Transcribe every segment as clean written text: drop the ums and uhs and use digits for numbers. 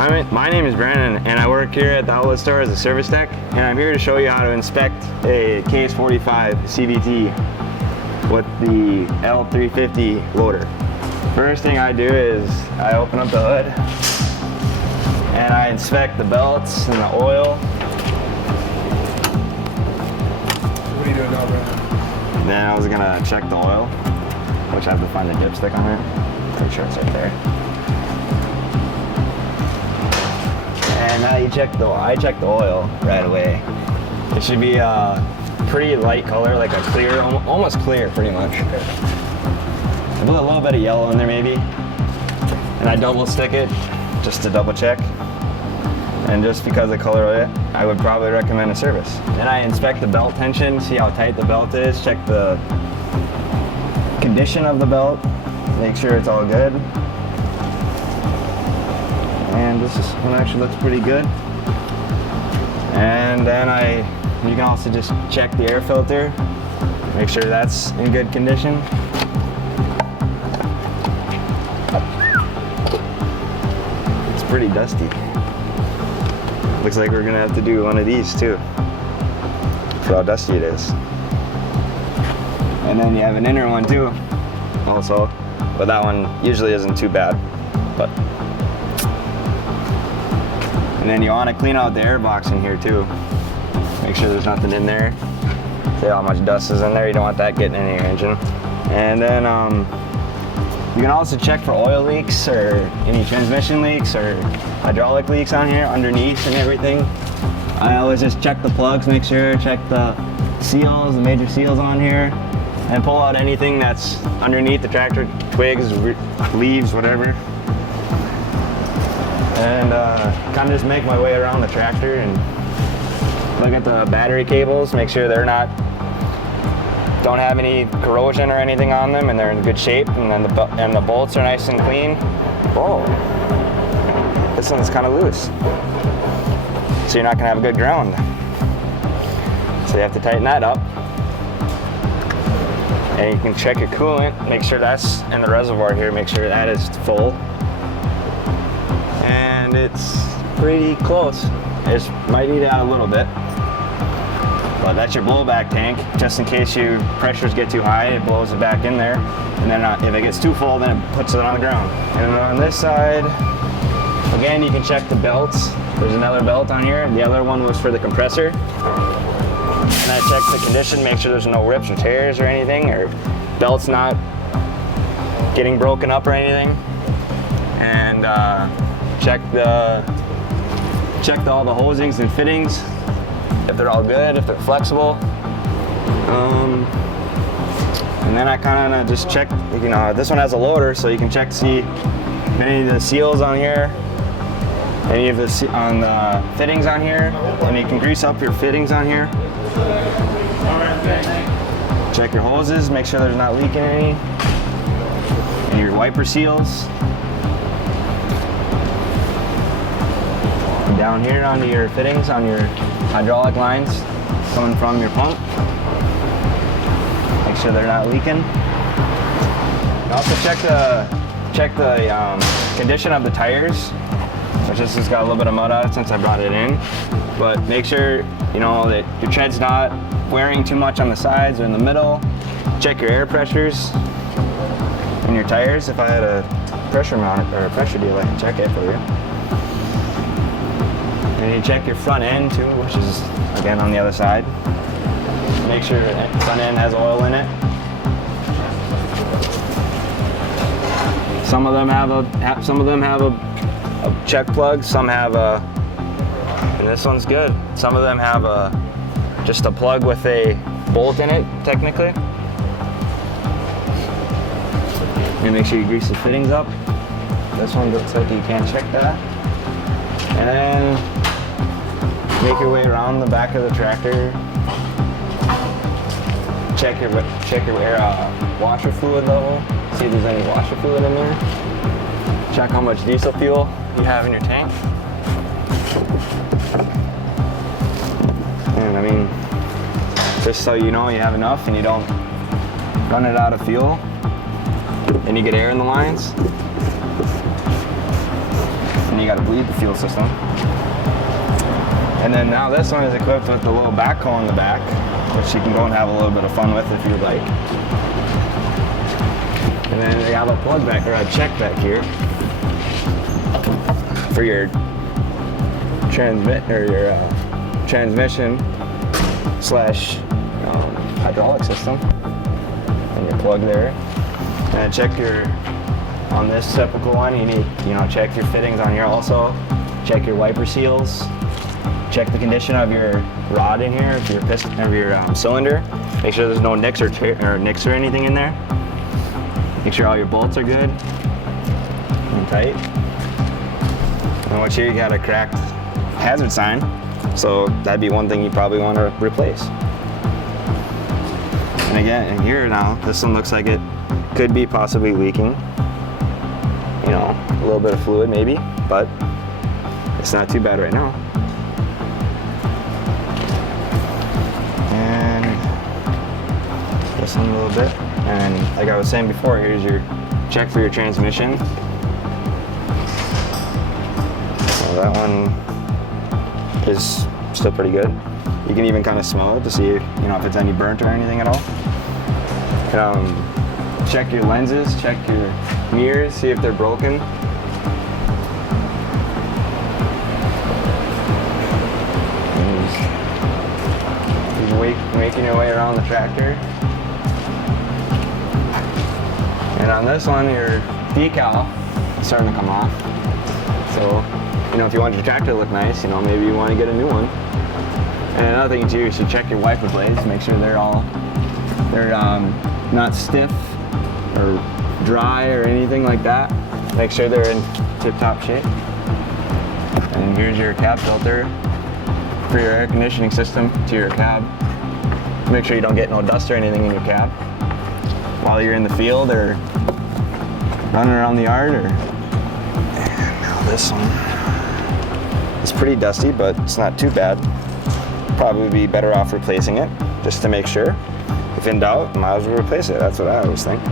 My name is Brandon, and I work here at the outlet store as a service tech, and I'm here to show you how to inspect a KS45 CVT with the L350 loader. First thing I do is I open up the hood and I inspect the belts and the oil. What are you doing now, Brandon? Then I was gonna check the oil, which I have to find the dipstick on it. Pretty sure it's right there. And now I check the oil right away. It should be a pretty light color, like a clear, almost clear, pretty much. I put a little bit of yellow in there maybe, and I double stick it just to double check. And just because of the color of it, I would probably recommend a service. Then I inspect the belt tension, see how tight the belt is, check the condition of the belt, make sure it's all good. And this one actually looks pretty good. And then you can also just check the air filter, make sure that's in good condition. It's pretty dusty. Looks like we're gonna have to do one of these too, for how dusty it is. And then you have an inner one too, also, but that one usually isn't too bad. And then you want to clean out the air box in here too. Make sure there's nothing in there. See how much dust is in there. You don't want that getting in your engine. And then you can also check for oil leaks or any transmission leaks or hydraulic leaks on here, underneath and everything. I always just check the plugs, make sure, check the seals, the major seals on here, and pull out anything that's underneath the tractor, twigs, leaves, whatever. And kind of just make my way around the tractor and look at the battery cables, make sure they're don't have any corrosion or anything on them and they're in good shape, and then the bolts are nice and clean. Whoa, this one's kind of loose. So you're not gonna have a good ground. So you have to tighten that up. And you can check your coolant, make sure that's in the reservoir here, make sure that is full. And it's pretty close. It might need to add a little bit. But that's your blowback tank, just in case your pressures get too high, it blows it back in there. And then if it gets too full, then it puts it on the ground. And on this side, again, you can check the belts. There's another belt on here. The other one was for the compressor. And I checked the condition, make sure there's no rips or tears or anything, or belts not getting broken up or anything. And check all the hosings and fittings, if they're all good, if they're flexible. And then I kind of just check, this one has a loader, so you can check to see if any of the seals on here, any of the fittings on here, and you can grease up your fittings on here. Check your hoses, make sure there's not leaking any, and your wiper seals. Down here onto your fittings on your hydraulic lines coming from your pump. Make sure they're not leaking. And also check the condition of the tires, which this has got a little bit of mud on it since I brought it in. But make sure that your tread's not wearing too much on the sides or in the middle. Check your air pressures in your tires. If I had a pressure monitor or a pressure deal, I can check it for you. And you check your front end too, which is again on the other side. Make sure the front end has oil in it. Some of them have a check plug. Some have and this one's good. Some of them have just a plug with a bolt in it, technically. And make sure you grease the fittings up. This one looks like you can't check that. And then make your way around the back of the tractor. Check your washer fluid level. See if there's any washer fluid in there. Check how much diesel fuel you have in your tank. And I mean, just so you know you have enough and you don't run it out of fuel and you get air in the lines. And you got to bleed the fuel system. And then now this one is equipped with the little backhoe in the back, which you can go and have a little bit of fun with if you'd like. And then they have a plug back, or a check back here for your transmission slash hydraulic system. And your plug there. And check on this typical one, you need, check your fittings on here also. Check your wiper seals. Check the condition of your rod in here, of your piston, of your cylinder. Make sure there's no nicks or anything in there. Make sure all your bolts are good and tight. And watch here, you got a cracked hazard sign. So that'd be one thing you probably want to replace. And again, in here now, this one looks like it could be possibly leaking. A little bit of fluid maybe, but it's not too bad right now. And this one a little bit. And like I was saying before, here's your check for your transmission. So that one is still pretty good. You can even kind of smell it to see if it's any burnt or anything at all. Check your lenses, check your mirrors, see if they're broken. Making your way around the tractor. And on this one, your decal is starting to come off. So, if you want your tractor to look nice, maybe you want to get a new one. And another thing too, you should check your wiper blades, make sure they're not stiff or dry or anything like that. Make sure they're in tip-top shape. And here's your cab filter for your air conditioning system to your cab. Make sure you don't get no dust or anything in your cab while you're in the field or running around the yard. And now this one is pretty dusty, but it's not too bad. Probably be better off replacing it just to make sure. If in doubt, might as well replace it. That's what I always think.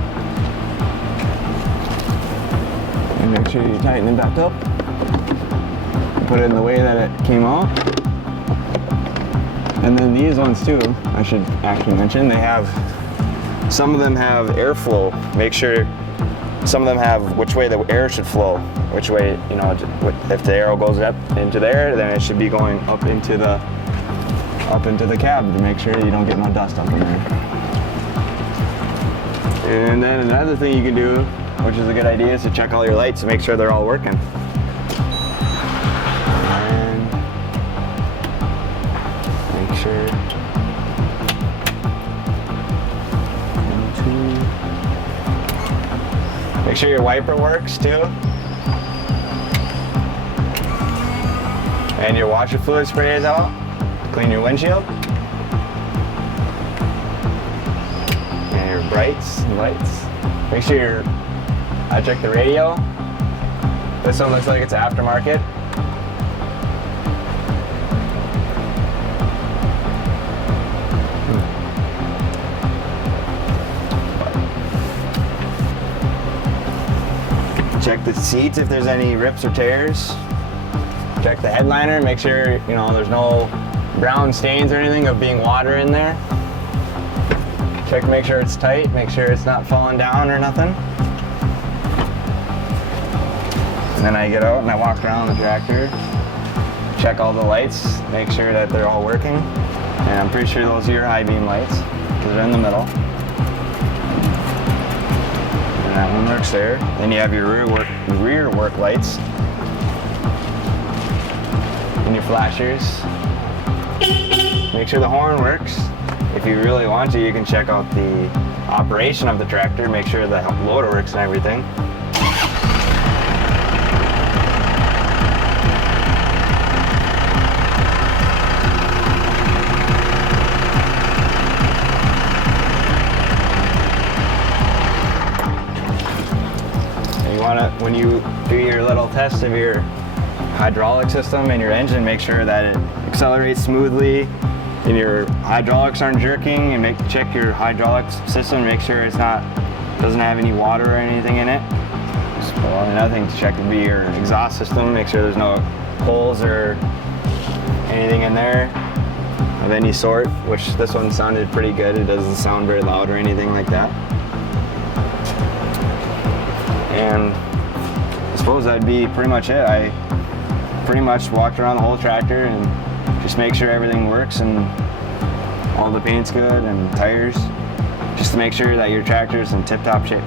And make sure you tighten it back up. Put it in the way that it came out. And then these ones too, I should actually mention, some of them have airflow. Make sure some of them have which way the air should flow. Which way, if the arrow goes up into there, then it should be going up into the cab to make sure you don't get no dust up in there. And then another thing you can do, which is a good idea, is to check all your lights to make sure they're all working. Make sure your wiper works too. And your washer fluid spray is out. Clean your windshield. And your brights and lights. Make sure I check the radio. This one looks like it's aftermarket. Check the seats if there's any rips or tears. Check the headliner, make sure there's no brown stains or anything of being water in there. Check to make sure it's tight, make sure it's not falling down or nothing. And then I get out and I walk around the tractor, check all the lights, make sure that they're all working. And I'm pretty sure those are your high beam lights, because they're in the middle. That one works there. Then you have your rear work lights and your flashers. Make sure the horn works. If you really want to, you can check out the operation of the tractor, make sure the loader works and everything. When you do your little test of your hydraulic system and your engine, make sure that it accelerates smoothly and your hydraulics aren't jerking, and check your hydraulic system, make sure doesn't have any water or anything in it. Just put all in another thing to check would be your exhaust system. Make sure there's no holes or anything in there of any sort, which this one sounded pretty good. It doesn't sound very loud or anything like that. And I suppose that'd be pretty much it. I pretty much walked around the whole tractor and just make sure everything works and all the paint's good and tires, just to make sure that your tractor's in tip-top shape.